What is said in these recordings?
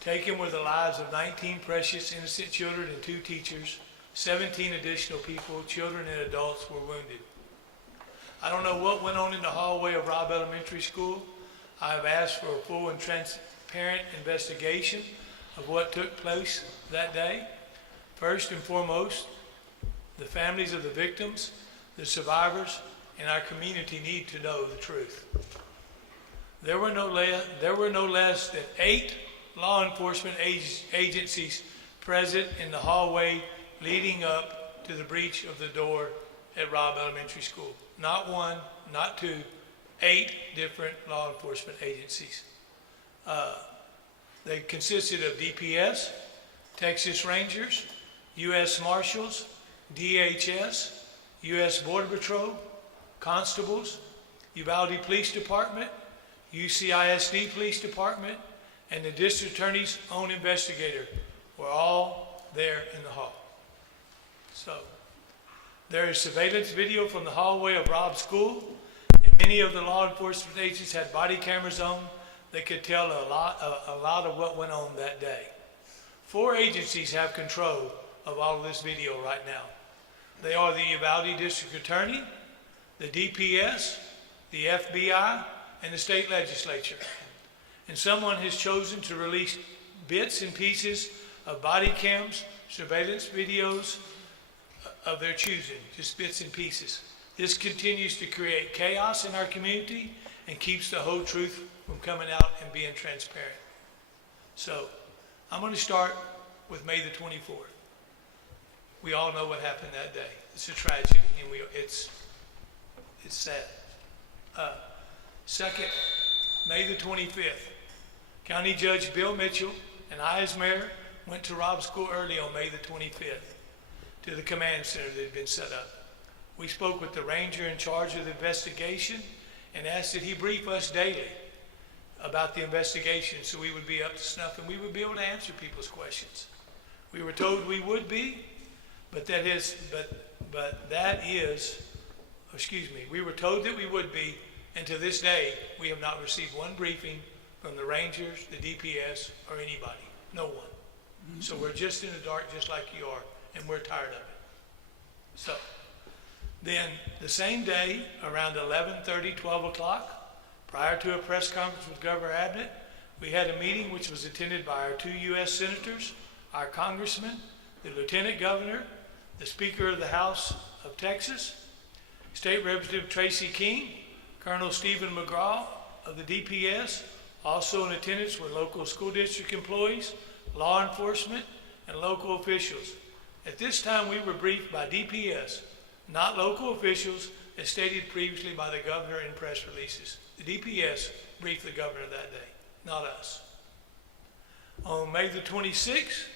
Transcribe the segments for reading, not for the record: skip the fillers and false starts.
Taken were the lives of 19 precious innocent children and 2 teachers. 17 additional people, children and adults, were wounded. I don't know what went on in the hallway of Robb Elementary School. I have asked for a full and transparent investigation of what took place that day. First and foremost, the families of the victims, the survivors, and our community need to know the truth. There were no less than 8 law enforcement agencies present in the hallway leading up to the breach of the door at Robb Elementary School. Not 1, not 2, 8 different law enforcement agencies. They consisted of DPS, Texas Rangers, U.S. Marshals, DHS, U.S. Border Patrol, constables, Uvalde Police Department, UCISD Police Department, and the District Attorney's own investigator were all there in the hall. So, there is surveillance video from the hallway of Robb School, and many of the law enforcement agents had body cameras on that could tell a lot of what went on that day. 4 agencies have control of all of this video right now. They are the Uvalde District Attorney, the DPS, the FBI, and the state legislature. And someone has chosen to release bits and pieces of body cams, surveillance videos of their choosing, just bits and pieces. This continues to create chaos in our community and keeps the whole truth from coming out and being transparent. So, I'm going to start with May the 24th. We all know what happened that day. It's a tragedy, and it's sad. Second, May the 25th, County Judge Bill Mitchell and I, as mayor, went to Robb School early on May the 25th to the command center that had been set up. We spoke with the ranger in charge of the investigation and asked that he brief us daily about the investigation so we would be up to snuff and we would be able to answer people's questions. We were told we would be, we were told that we would be, and to this day, we have not received one briefing from the Rangers, the DPS, or anybody. No one. Mm-hmm. So we're just in the dark, just like you are, and we're tired of it. So, then the same day, around 11:30, 12 o'clock, prior to a press conference with Governor Abbott, we had a meeting which was attended by our 2 U.S. senators, our congressman, the lieutenant governor, the Speaker of the House of Texas, State Representative Tracy King, Colonel Stephen McGraw of the DPS. Also in attendance were local school district employees, law enforcement, and local officials. At this time, we were briefed by DPS, not local officials, as stated previously by the governor in press releases. The DPS briefed the governor that day, not us. On May the 26th,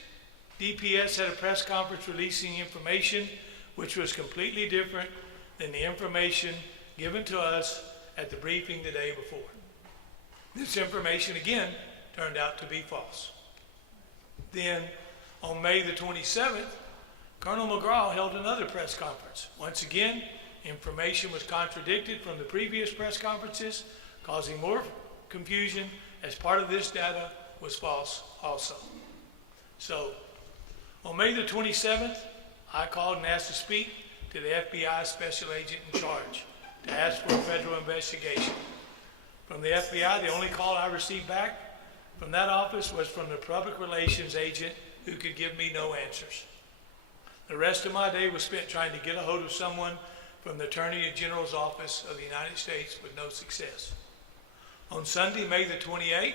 DPS had a press conference releasing information which was completely different than the information given to us at the briefing the day before. This information, again, turned out to be false. Then, on May the 27th, Colonel McGraw held another press conference. Once again, information was contradicted from the previous press conferences, causing more confusion as part of this data was false also. So, on May the 27th, I called and asked to speak to the FBI special agent in charge to ask for a federal investigation. From the FBI, the only call I received back from that office was from the public relations agent who could give me no answers. The rest of my day was spent trying to get a hold of someone from the Attorney General's office of the United States with no success. On Sunday, May the 28th,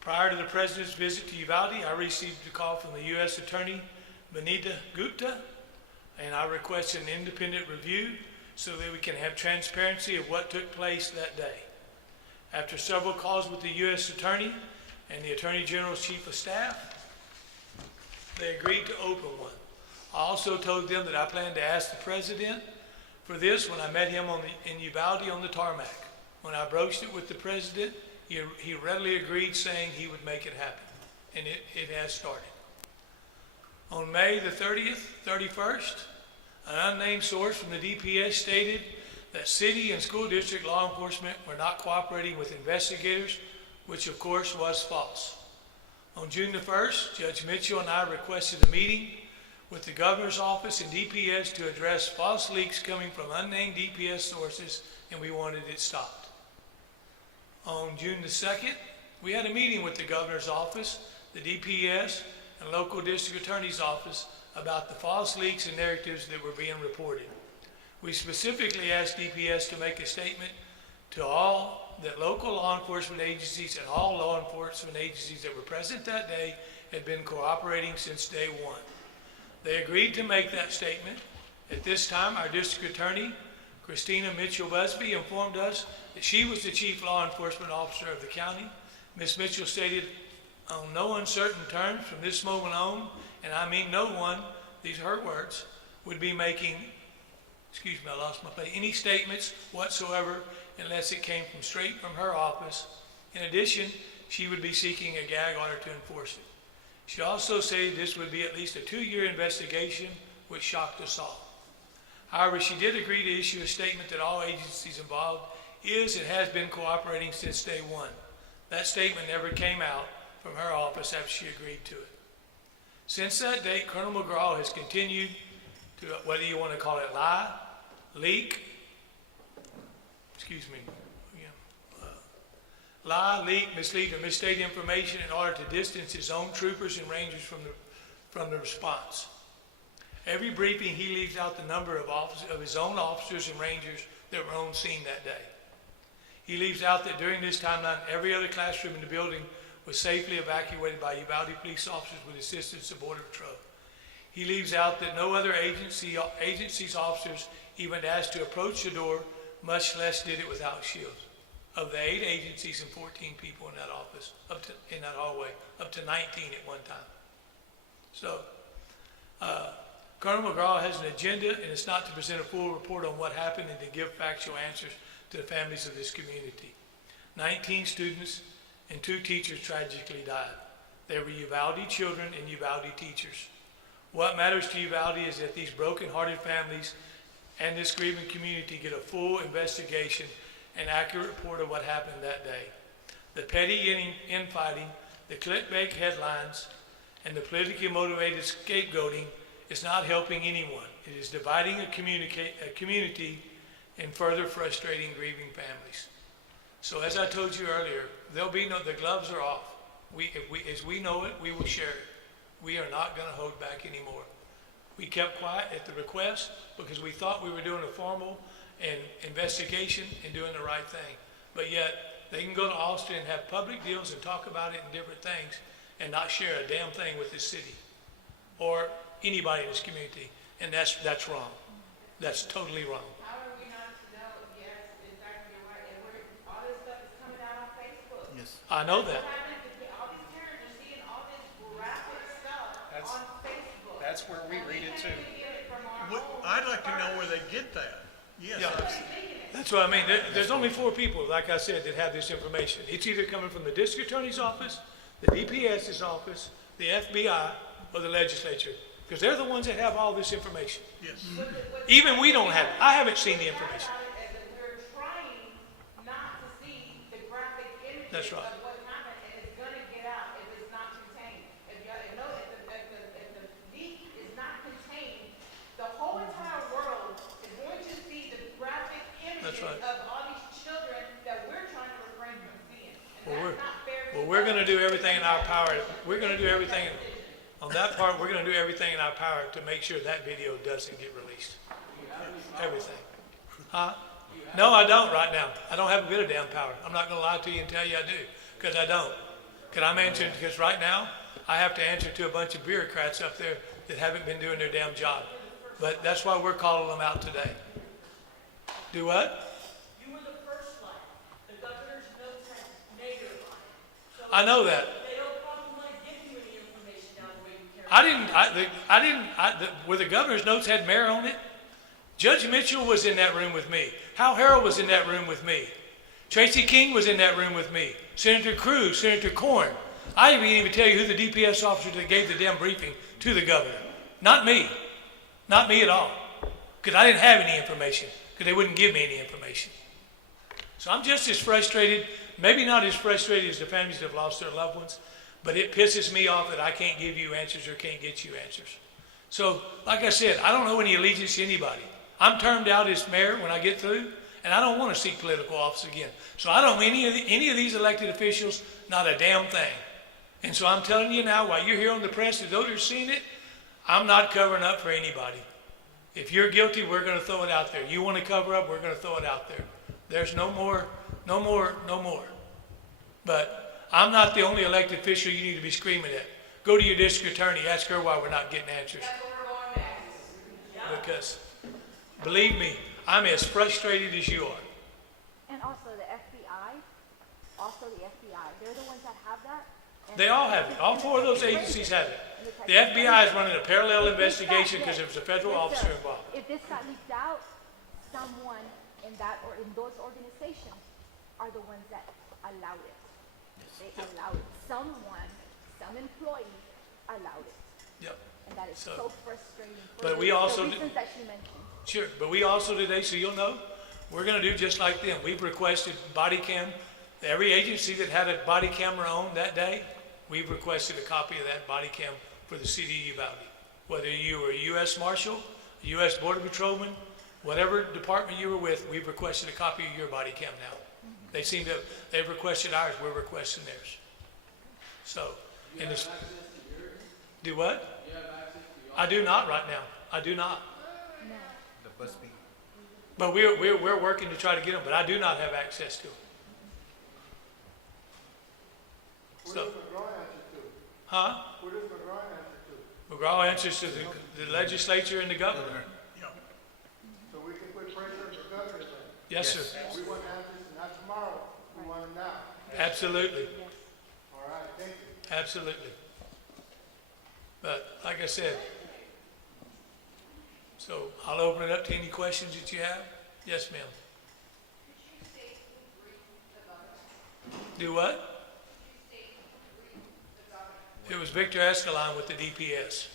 prior to the President's visit to Uvalde, I received a call from the U.S. Attorney Vanita Gupta, and I requested an independent review so that we can have transparency of what took place that day. After several calls with the U.S. Attorney and the Attorney General's Chief of Staff, they agreed to open one. I also told them that I planned to ask the President for this when I met him in Uvalde on the tarmac. When I broached it with the President, he readily agreed, saying he would make it happen, and it has started. On May the 31st, an unnamed source from the DPS stated that city and school district law enforcement were not cooperating with investigators, which of course was false. On June the 1st, Judge Mitchell and I requested a meeting with the governor's office and DPS to address false leaks coming from unnamed DPS sources, and we wanted it stopped. On June the 2nd, we had a meeting with the governor's office, the DPS, and local district attorney's office about the false leaks and narratives that were being reported. We specifically asked DPS to make a statement to all that local law enforcement agencies and all law enforcement agencies that were present that day had been cooperating since day one. They agreed to make that statement. At this time, our district attorney, Christina Mitchell-Busby, informed us that she was the chief law enforcement officer of the county. Ms. Mitchell stated, on no uncertain terms from this moment on, and I mean no one, these are her words, would be making, excuse me, I lost my place, any statements whatsoever unless it came straight from her office. In addition, she would be seeking a gag order to enforce it. She also said this would be at least a 2-year investigation, which shocked us all. However, she did agree to issue a statement that all agencies involved is and has been cooperating since day one. That statement never came out from her office after she agreed to it. Since that date, Colonel McGraw has continued to, whether you want to call it lie, leak, lie, leak, mislead, or misstate information in order to distance his own troopers and rangers from the response. Every briefing, he leaves out the number of his own officers and rangers that were on scene that day. He leaves out that during this timeline, every other classroom in the building was safely evacuated by Uvalde police officers with assistance of Border Patrol. He leaves out that no other agency's officers even asked to approach the door, much less did it without shields. Of the 8 agencies and 14 people in that office, in that hallway, up to 19 at one time. So, Colonel McGraw has an agenda, and it's not to present a full report on what happened and to give factual answers to the families of this community. 19 students and 2 teachers tragically died. They were Uvalde children and Uvalde teachers. What matters to Uvalde is that these broken-hearted families and this grieving community get a full investigation and accurate report of what happened that day. The petty infighting, the clickbait headlines, and the politically motivated scapegoating is not helping anyone. It is dividing a community and further frustrating grieving families. So as I told you earlier, the gloves are off. As we know it, we will share it. We are not going to hold back anymore. We kept quiet at the request because we thought we were doing a formal investigation and doing the right thing. But yet, they can go to Austin and have public deals and talk about it and different things and not share a damn thing with this city or anybody in this community. And that's wrong. That's totally wrong. How are we not to know? Yes, exactly right. And all this stuff is coming out on Facebook. Yes. I know that. All these parents are seeing all this graphic stuff on Facebook. That's where we read it too. I'd like to know where they get that. Yes. Yeah. That's what I mean. There's only 4 people, like I said, that have this information. It's either coming from the district attorney's office, the DPS's office, the FBI, or the legislature. Because they're the ones that have all this information. Yes. Even we don't have it. I haven't seen the information. We're trying not to see the graphic images That's right. of what happened, and it's going to get out if it's not contained. If the leak is not contained, the whole entire world is going to see the graphic images right. of all these children that we're trying to refrain from seeing. And Well, that's not fair. we're going to do everything in our power. We're going to do everything on that part. We're going to do everything in our power to make sure that video doesn't get released. Everything. Huh? No, I don't right now. I don't have a bit of damn power. I'm not going to lie to you and tell you I do, because I don't. Because right now, I have to answer to a bunch of bureaucrats up there that haven't been doing their damn job. But that's why we're calling them out today. Do what? You were the first line. The governor's notes had mayor on it. So I know that. they don't probably want to give you any information now the way you carry it. Where the governor's notes had mayor on it, Judge Mitchell was in that room with me. Hal Harrell was in that room with me. Tracy King was in that room with me. Senator Cruz, Senator Corn. I didn't even tell you who the DPS officer that gave the damn briefing to the governor. Not me. Not me at all. Because I didn't have any information. Because they wouldn't give me any information. So I'm just as frustrated, maybe not as frustrated as the families that have lost their loved ones, But it pisses me off that I can't give you answers or can't get you answers. So, like I said, I don't know any allegiance to anybody. I'm termed out as mayor when I get through, and I don't want to seek political office again. So I don't know any of these elected officials, not a damn thing. And so I'm telling you now, while you're here on the press, and those who are seeing it, I'm not covering up for anybody. If you're guilty, we're going to throw it out there. You want to cover up, we're going to throw it out there. There's no more. But I'm not the only elected official you need to be screaming at. Go to your district attorney, ask her why we're not getting answers. That's where we're going next. Because, believe me, I'm as frustrated as you are. And also the FBI, they're the ones that have that. And They all have it. All four of those agencies have it. The FBI is running a parallel investigation because there was a federal officer involved. If this got leaked out, someone in that or in those organizations are the ones that allowed it. They allowed it. Someone, some employee allowed it. Yep. And that is So- so frustrating for But we the also reasons that you mentioned. Sure, but we also today, so you'll know, we're going to do just like them. We've requested body cam. Every agency that had a body camera on that day, we've requested a copy of that body cam for the city of Uvalde. Whether you were a U.S. Marshal, a U.S. Border Patrolman, whatever department you were with, we've requested a copy of your body cam now. They've requested ours, we're requesting theirs. So, in this, do what? I do not right now. I do not. No. But we're working to try to get them, but I do not have access to them. So, huh? What does McLaughlin answer to? McGraw answers to the legislature and the governor. So we can put pressure on the governor then. Yes, sir. We want answers not tomorrow, we want them now. Absolutely, All right, thank you. absolutely. But like I said, so I'll open it up to any questions that you have. Yes, ma'am. Do what? It was Victor Escalon with the DPS.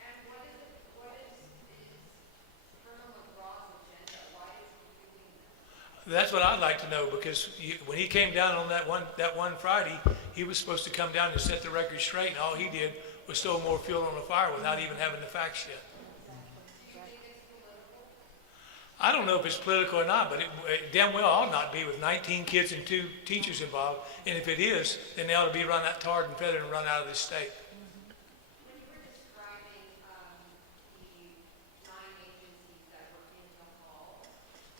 And what is Colonel McLaughlin's agenda? Why is he doing this? That's what I'd like to know, because when he came down on that one Friday, he was supposed to come down and set the record straight, and all he did was throw more fuel on the fire without even having the facts yet. I don't know if it's political or not, but it damn well ought not be with 19 kids and 2 teachers involved. And if it is, then they ought to be run out tarred and feathered and run out of this state. When you were describing the 9 agencies that were in the hall,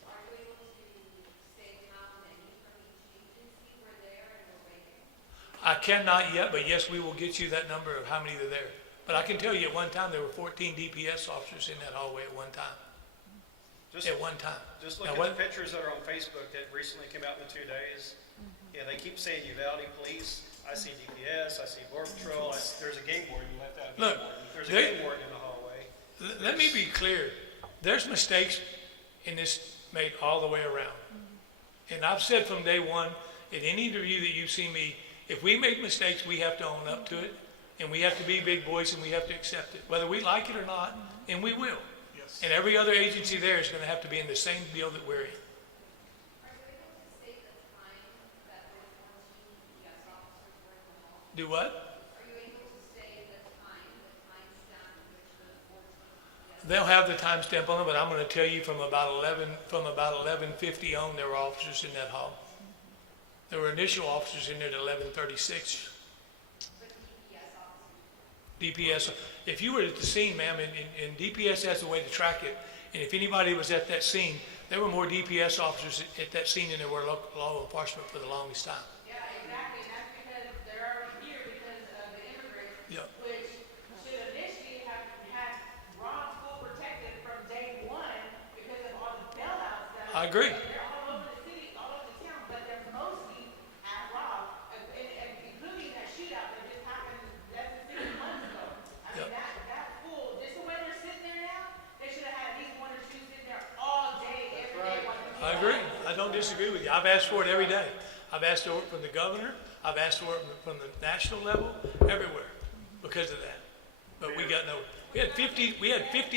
are you able to say how many from each agency were there and were waiting? I cannot yet, but yes, we will get you that number of how many are there. But I can tell you at one time, there were 14 DPS officers in that hallway at one time. Just, At one time. just look Now, at what- the pictures that are on Facebook that recently came out in the 2 days. Yeah, they keep saying Uvalde Police. I see DPS, I see Border Patrol, there's a game warden, you left out a game Look, warden. There's a they- game warden in the hallway. Let me be clear. There's mistakes in this made all the way around. And I've said from day one, in any interview that you've seen me, if we make mistakes, we have to own up to it. And we have to be big boys and we have to accept it, whether we like it or not, and we will. Yes. And every other agency there is going to have to be in the same deal that we're in. Are you able to state the time that those 14 DPS officers were in the hall? Do what? Are you able to say the time stamp in which those 14 DPS? They'll have the timestamp on it, but I'm going to tell you from about 11:50 on, there were officers in that hall. There were initial officers in there at 11:36. DPS, if you were at the scene, ma'am, and DPS has a way to track it, and if anybody was at that scene, there were more DPS officers at that scene than there were law enforcement for the longest time. Yeah, exactly, and that's because they're already here because of the immigrants, Yep. which should initially have had Ron full protected from day one because of all the bailouts that I agree. they're all over the city, all over the town, but they're mostly at Rob, and including that shootout that just happened less than 6 months ago. I Yep. mean, that fool, just the way they're sitting there now, they should have had at least 1 or 2 sitting there all day, every day. watching I TV. agree. I don't disagree with you. I've asked for it every day. I've asked for it from the governor. I've asked for it from the national level, everywhere, because of that. But we got no. We had 50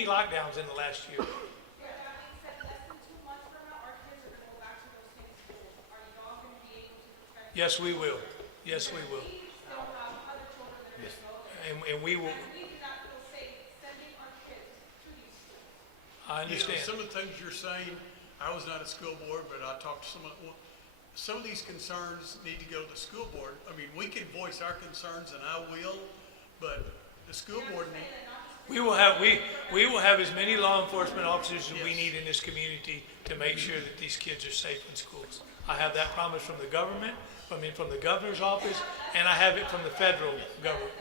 lockdowns in the last year. Yeah, that being said, less than 2 months from now, our kids are gonna go back to those same schools. Are y'all gonna be able to protect? Yes, we will. Yes, we will. So and we will, And we do not feel safe sending our kids to these schools. I You know, understand. some of the things you're saying, I was not at school board, but I talked to some of these concerns need to go to the school board. I mean, we can voice our concerns, and I will, but the school board We will have as many law enforcement officers as we Yes. need in this community to make sure that these kids are safe in schools. I have that promise from the government, from the governor's office, and I have it from the federal government,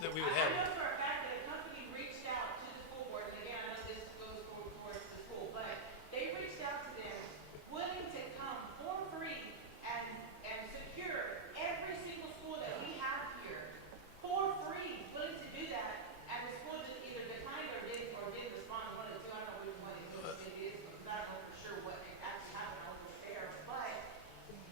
that we would have I it. know for a fact that a company reached out to the school board, and again, I know this goes towards the school, but they reached out to them, willing to come for free and secure every single school that we have here, for free, willing to do that, and the school just either declined or didn't respond, one of the two, I don't know which one it is, because I don't know for sure what actually happened, I wasn't there, but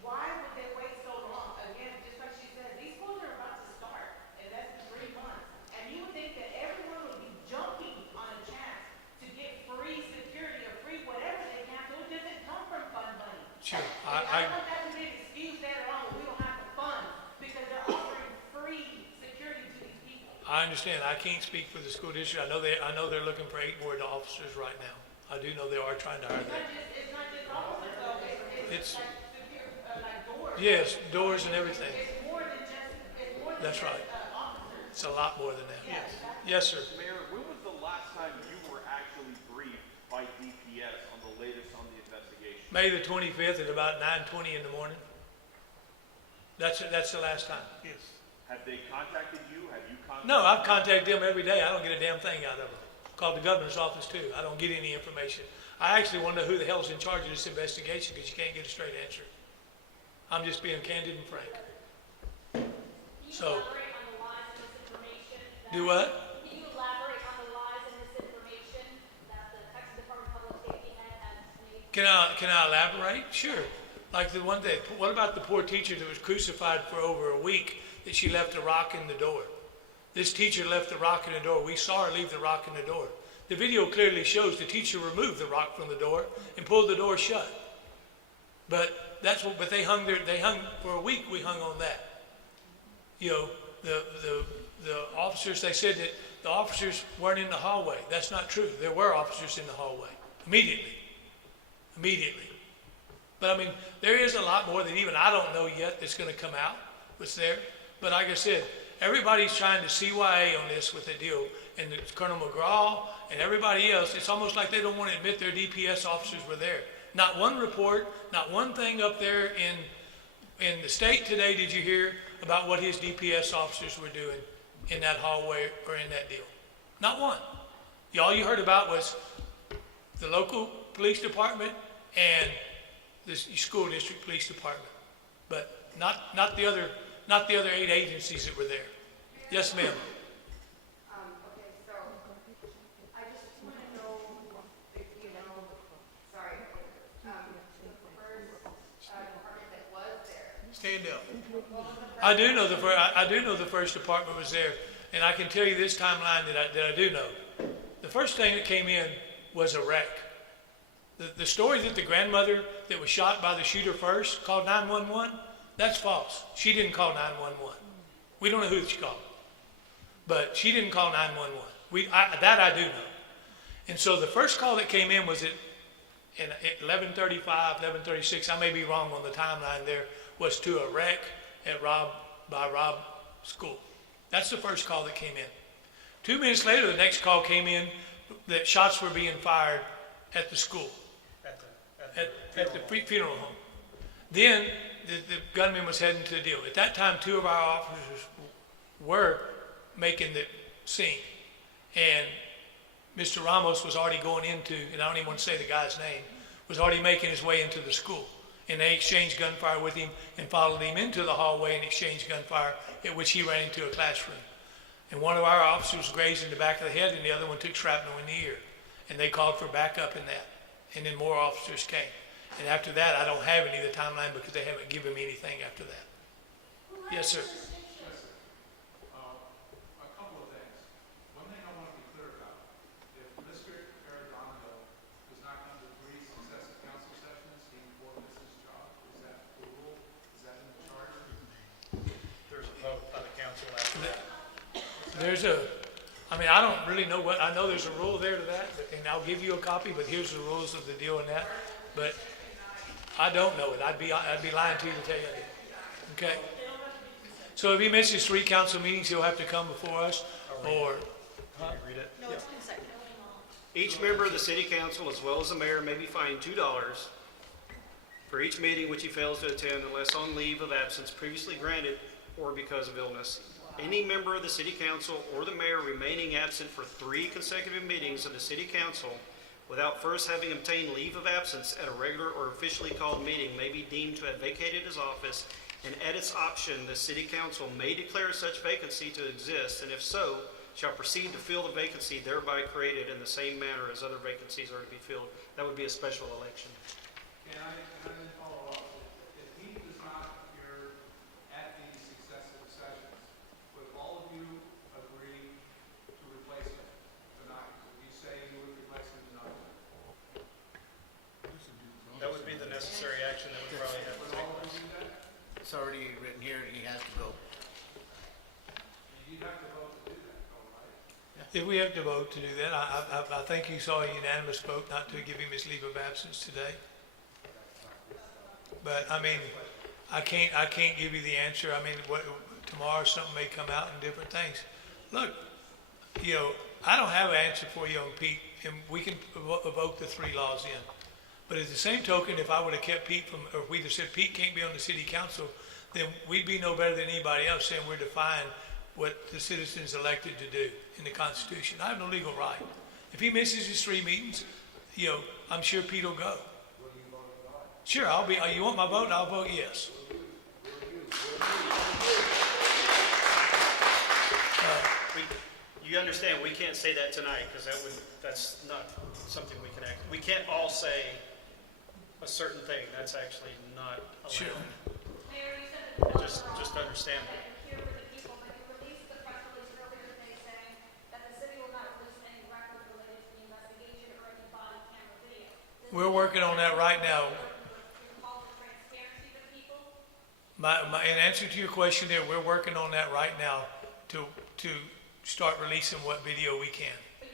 why would they wait so long? Again, just like she said, these schools are about to start in less than 3 months. And you would think that everyone would be jumping on a chance to get free security or free whatever they can, so it doesn't come from fund money. Sure, I don't want that to be an excuse later on when we don't have the funds, because they're offering free security to these people. I understand. I can't speak for the school district. I know they're looking for 8 more officers right now. I do know they are trying to hire them. It's not just officers though, It's- it's like secure, like doors. Yes, doors and everything. It's more than just, it's more than That's just, right. officers. It's a lot more than that. Yes. Yes, sir. Mayor, when was the last time you were actually briefed by DPS on the latest on the investigation? May the 25th at about 9:20 in the morning. That's the last time. yes. Have they contacted you? Have you contacted? No, I've contacted them every day. I don't get a damn thing out of them. Called the governor's office too. I don't get any information. I actually want to know who the hell's in charge of this investigation because you can't get a straight answer. I'm just being candid and frank. Can you So- elaborate on the lies and misinformation? Do what? Can you elaborate on the lies and misinformation that the Texas Department of Public Safety head has made? Can I elaborate? Sure. Like the one day, what about the poor teacher that was crucified for over a week that she left a rock in the door? This teacher left the rock in the door. We saw her leave the rock in the door. The video clearly shows the teacher removed the rock from the door and pulled the door shut. But they hung for a week. We hung on that. You know, the officers, they said that the officers weren't in the hallway. That's not true. There were officers in the hallway immediately. But I mean, there is a lot more that even I don't know yet that's going to come out. What's there? But like I said, everybody's trying to CYA on this with the deal, and it's Colonel McGraw and everybody else. It's almost like they don't want to admit their DPS officers were there. Not one report, not one thing up there in the state today. Did you hear about what his DPS officers were doing in that hallway or in that deal? Not one. All you heard about was the local police department and the school district police department, but not the other 8 agencies that were there. Yes, ma'am. Okay, so I just want to know, sorry, the first department that was there. Stand up. I do know the first department was there, and I can tell you this timeline that I do know. The first thing that came in was a wreck. The story that the grandmother that was shot by the shooter first called 911, that's false. She didn't call 911. We don't know who she called, but she didn't call 911. That I do know. And so the first call that came in was at 11:35, 11:36. I may be wrong on the timeline there. Was to a wreck at Rob School. That's the first call that came in. 2 minutes later, the next call came in that shots were being fired at the school, at the funeral home. Then the gunman was heading to the deal. At that time, 2 of our officers were making the scene, and Mr. Ramos was already going into, and I don't even want to say the guy's name, was already making his way into the school. And they exchanged gunfire with him and followed him into the hallway and exchanged gunfire, at which he ran into a classroom. And one of our officers was grazed in the back of the head, and the other one took shrapnel in the ear. And they called for backup in that. And then more officers came. And after that, I don't have any of the timeline because they haven't given me anything after that. Yes, sir. A couple of things. One thing I want to be clear about, if Mr. Arredondo does not come to 3 successive council sessions, he forfeits his job. Is that the rule? Is that in the charter? There's a vote by the council after that. there's a, I mean, I don't really know what, I know there's a rule there to that, and I'll give you a copy, but here's the rules of the deal in that. But I don't know it. I'd be lying to you to tell you I did. Okay? So if he misses 3 council meetings, he'll have to come before us, or, Read it. Each member of the city council, as well as the mayor, may be fined $2 for each meeting which he fails to attend unless on leave of absence previously granted or because of illness. Any member of the city council or the mayor remaining absent for 3 consecutive meetings of the city council without first having obtained leave of absence at a regular or officially called meeting may be deemed to have vacated his office, and at its option, the city council may declare such vacancy to exist, and if so, shall proceed to fill the vacancy thereby created in the same manner as other vacancies are to be filled. That would be a special election. Can I then follow up? If he does not appear at these successive sessions, would all of you agree to replace him tonight? Would you say you would replace him tonight? That would be the necessary action that would probably have to Would take all of place. you do that? It's already written here, he has to go. You'd have to vote to do that, though, right? if we have to vote to do that, I think you saw a unanimous vote not to give him his leave of absence today. But, I mean, I can't give you the answer. I mean, tomorrow something may come out and different things. Look, you know, I don't have an answer for you on Pete, and we can evoke the 3 laws in. But at the same token, if I would have kept Pete from, or if we'd have said Pete can't be on the city council, then we'd be no better than anybody else saying we're defying what the citizens elected to do in the Constitution. I have no legal right. If he misses his 3 meetings, you know, I'm sure Pete will go. Sure, I'll be, you want my vote? I'll vote yes. You understand, we can't say that tonight, because that's not something we can we can't all say a certain thing. That's actually not allowed. Sure. Mayor, you said that the Just understand that you're here for the people, but you released the press release earlier today saying that the city will not release any record related to the investigation or any body camera video. We're working on that right now. You call for transparency to people? In answer to your question there, we're working on that right now to start releasing what video we can.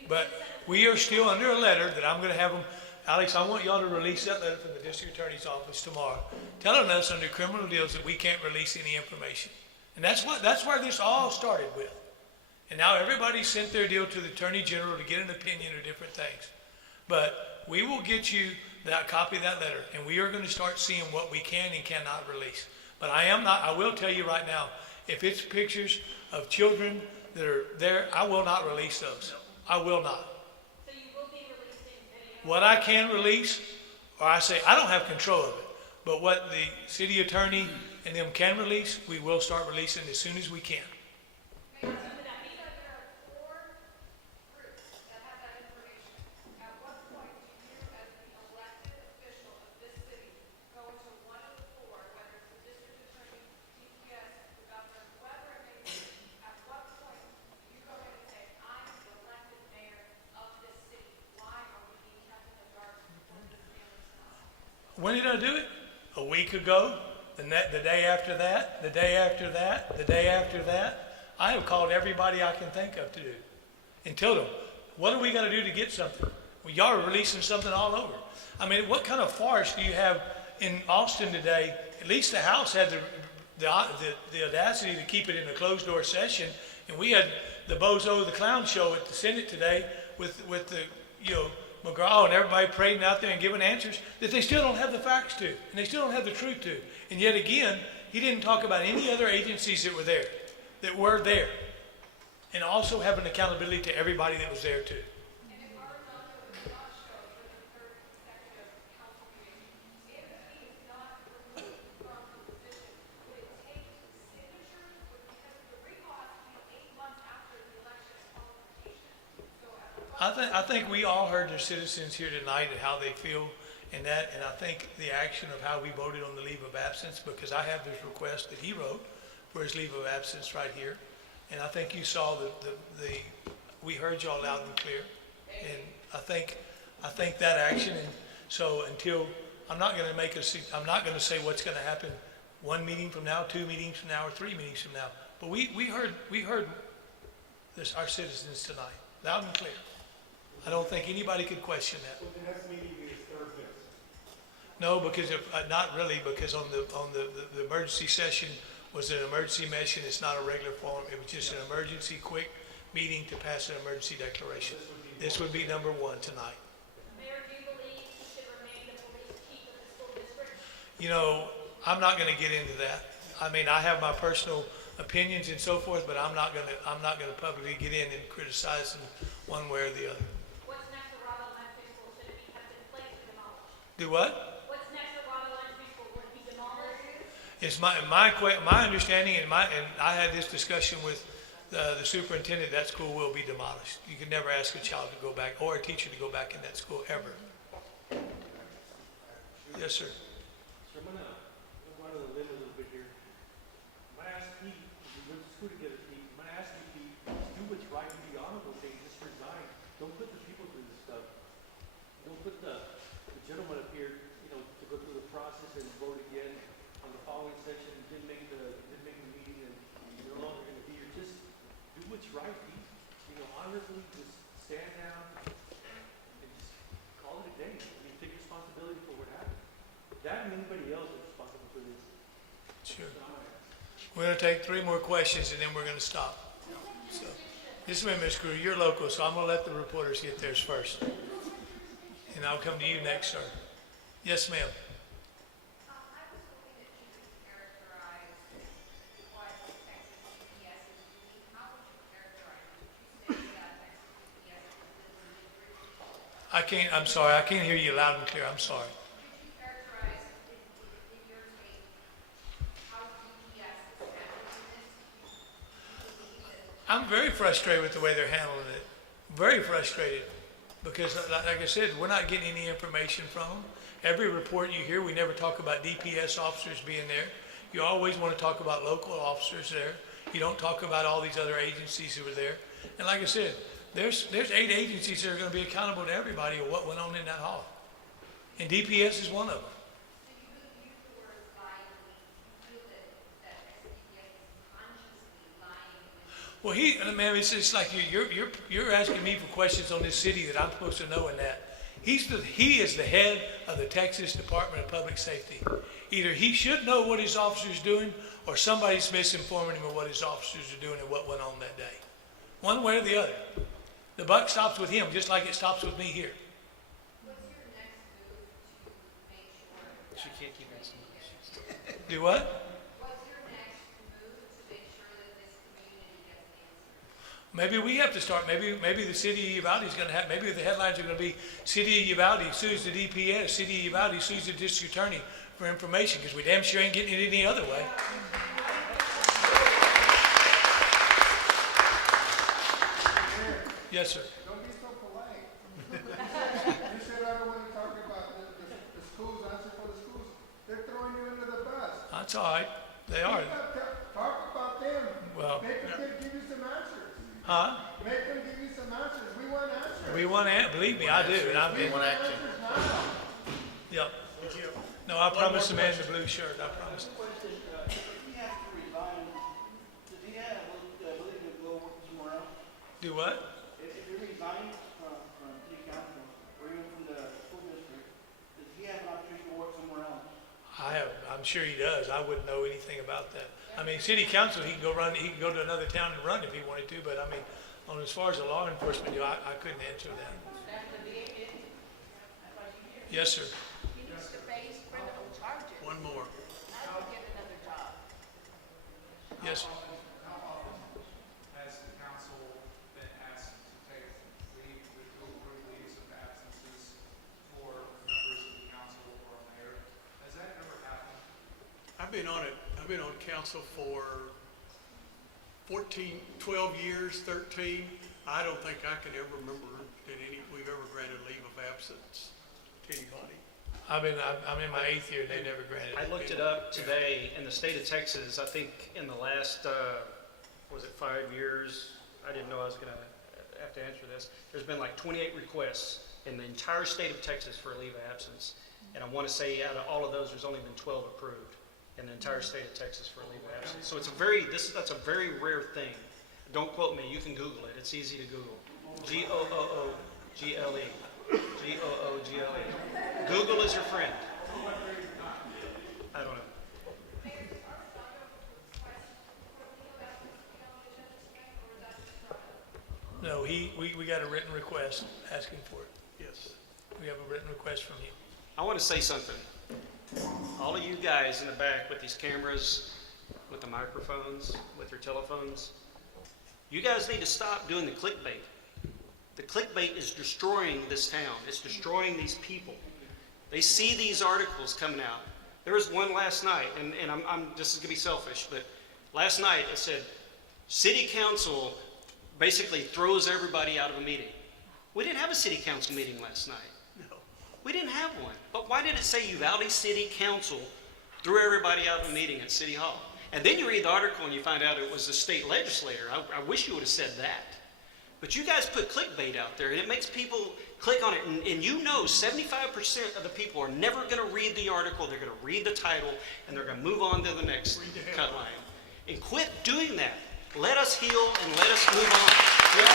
But we are still under a letter that I'm going to have them, Alex, I want y'all to release that letter from the district attorney's office tomorrow, telling us under criminal deals that we can't release any information. And that's where this all started with. And now everybody sent their deal to the attorney general to get an opinion or different things. But we will get you that copy of that letter, and we are going to start seeing what we can and cannot release. But I will tell you right now, if it's pictures of children that are there, I will not release those. I will not. So you will be releasing video? What I can release, or I say, I don't have control of it, but what the city attorney and them can release, we will start releasing as soon as we can. Mayor, so that means that there are 4 groups that have that information. At what point do you, as the elected official of this city, go into one of the 4, whether it's the district attorney, DPS, the governor, whoever it may be, at what point do you go in and say, I'm the elected mayor of this city? Why are we being kept in the dark when this man is not? When did I do it? A week ago, the day after that, the day after that, the day after that. I have called everybody I can think of to do and tell them, what are we going to do to get something? Well, y'all are releasing something all over. I mean, what kind of farce do you have in Austin today? At least the House had the audacity to keep it in a closed door session, and we had the bozo, the clown show at the Senate today with the, you know, McGraw and everybody parading out there and giving answers that they still don't have the facts to, and they still don't have the truth to. And yet again, he didn't talk about any other agencies that were there, and also have an accountability to everybody that was there too. And if our doctor was not shown for the 3rd consecutive council meeting, if he is not removed from the position, would it take signatures? Because the recall has to be 8 months after the election qualification. So at what I think we all heard the citizens here tonight and how they feel and I think the action of how we voted on the leave of absence, because I have this request that he wrote for his leave of absence right here. And I think you saw we heard y'all loud and clear. And I think that action, and so until, I'm not going to say what's going to happen 1 meeting from now, 2 meetings from now, or 3 meetings from now. But we heard our citizens tonight, loud and clear. I don't think anybody could question that. So the next meeting is Thursday. No, because not really, because on the emergency session was an emergency session. It's not a regular forum. It was just an emergency quick meeting to pass an emergency declaration. This would be number one tonight. Mayor, do you believe he should remain the police chief of the school district? You know, I'm not going to get into that. I mean, I have my personal opinions and so forth, but I'm not going to publicly get in and criticize them one way or the other. What's next for Rod Elementary School? Should it be kept in place or demolished? Do what? What's next for Rod Elementary School? Will it be demolished? It's my understanding, and I had this discussion with the superintendent. That school will be demolished. You can never ask a child to go back or a teacher to go back in that school ever. Yes, sir. So I'm gonna run on the limb a little bit here. I'm gonna ask Pete, we went to school together, Pete. I'm gonna ask you, Pete, do what's right and be honorable thing, just resign. Don't put the people through this stuff. Don't put the gentleman up here, to go through the process and vote again on the following session, didn't make the meeting, and you're no longer gonna be here. Just do what's right, Pete. Honorably, just stand down and just call it a day. Take responsibility for what happened. That and anybody else is responsible for this. Sure. We're going to take 3 more questions and then we're going to stop. So, this is Ms. Crew. You're local, so I'm going to let the reporters get theirs first. And I'll come to you next, sir. Yes, ma'am. I was hoping that you could characterize what Texas DPS is doing. How would you characterize it? Would you say that Texas DPS is delivering? I'm sorry. I can't hear you loud and clear. I'm sorry. Could you characterize, in your take, how DPS is handling this? Do you believe that I'm very frustrated with the way they're handling it. Very frustrated. Because, like I said, we're not getting any information from them. Every report you hear, we never talk about DPS officers being there. You always want to talk about local officers there. You don't talk about all these other agencies who are there. And like I said, there's 8 agencies that are going to be accountable to everybody of what went on in that hall. And DPS is one of them. so you who are lying, you feel that DPS is consciously lying? Well, ma'am, it's just like you're asking me for questions on this city that I'm supposed to know in that. He is the head of the Texas Department of Public Safety. Either he should know what his officers doing, or somebody's misinforming him of what his officers are doing and what went on that day. One way or the other. The buck stops with him, just like it stops with me here. What's your next move to make sure? She can't keep asking questions. Do what? What's your next move to make sure that this community gets answers? Maybe we have to start. Maybe the city of Uvalde is going to have. Maybe the headlines are going to be: City of Uvalde sues the DPS. City of Uvalde sues the district attorney for information, because we damn sure ain't getting it any other way. Yes, sir. Don't be so polite. You said I don't want to talk about the schools, answer for the schools. They're throwing you under the bus. That's all right. They are. Talk about them. Well, Make them give you some answers. huh? Make them give you some answers. We want answers. We want to. Believe me, I do. And I'm. We want answers now. Yep. No, I promised the man in the blue shirt. I promised. Question, if he has to resign, does he have the ability to go work somewhere else? Do what? If he resigns from city council, or even from the school district, does he have an opportunity to work somewhere else? I'm sure he does. I wouldn't know anything about that. I mean, city council, he can go run. He can go to another town and run if he wanted to. But I mean, on as far as the law enforcement, I couldn't answer that. Yes, sir. He needs to face criminal charges. One more. Not to get another job. Yes, sir. How often has the council been asked to take leave, to approve leaves of absences for members of the council or a mayor? Has that ever happened? I've been on council for 14, 12 years, 13. I don't think I can ever remember that we've ever granted leave of absence to anybody. I'm in my 8th year, and they never granted it. I looked it up today. In the state of Texas, I think in the last, 5 years, I didn't know I was going to have to answer this. There's been like 28 requests in the entire state of Texas for a leave of absence. And I want to say out of all of those, there's only been 12 approved in the entire state of Texas for a leave of absence. So it's that's a very rare thing. Don't quote me, you can Google it, it's easy to Google. G-O-O-O-G-L-E. G-O-O-G-L-E. Google is your friend. I don't know. No, we got a written request asking for it. Yes. We have a written request from him. I want to say something. All of you guys in the back with these cameras, with the microphones, with your telephones, you guys need to stop doing the clickbait. The clickbait is destroying this town. It's destroying these people. They see these articles coming out. There was one last night, and I'm just going to be selfish, but last night it said, City Council basically throws everybody out of a meeting. We didn't have a City Council meeting last night. No. We didn't have one. But why did it say Uvalde City Council threw everybody out of a meeting at City Hall? And then you read the article and you find out it was the state legislator. I wish you would have said that. But you guys put clickbait out there, and it makes people click on it. And you know 75% of the people are never going to read the article. They're going to read the title, and they're going to move on to the next cut line. And quit doing that. Let us heal and let us move on. Please.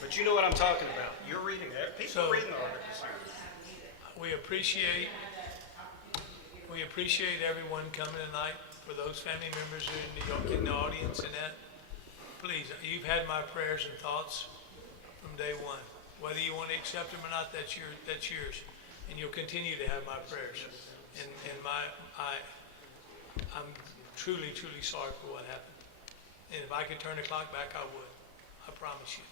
But you know what I'm talking about. You're reading it. People are reading the articles here. We appreciate everyone coming tonight. For those family members who are in the audience and that, please, you've had my prayers and thoughts from day one. Whether you want to accept them or not, that's yours. And you'll continue to have my prayers. And I'm truly, truly sorry for what happened. And if I could turn the clock back, I would. I promise you.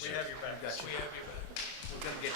We have your back. We have your back. We're gonna get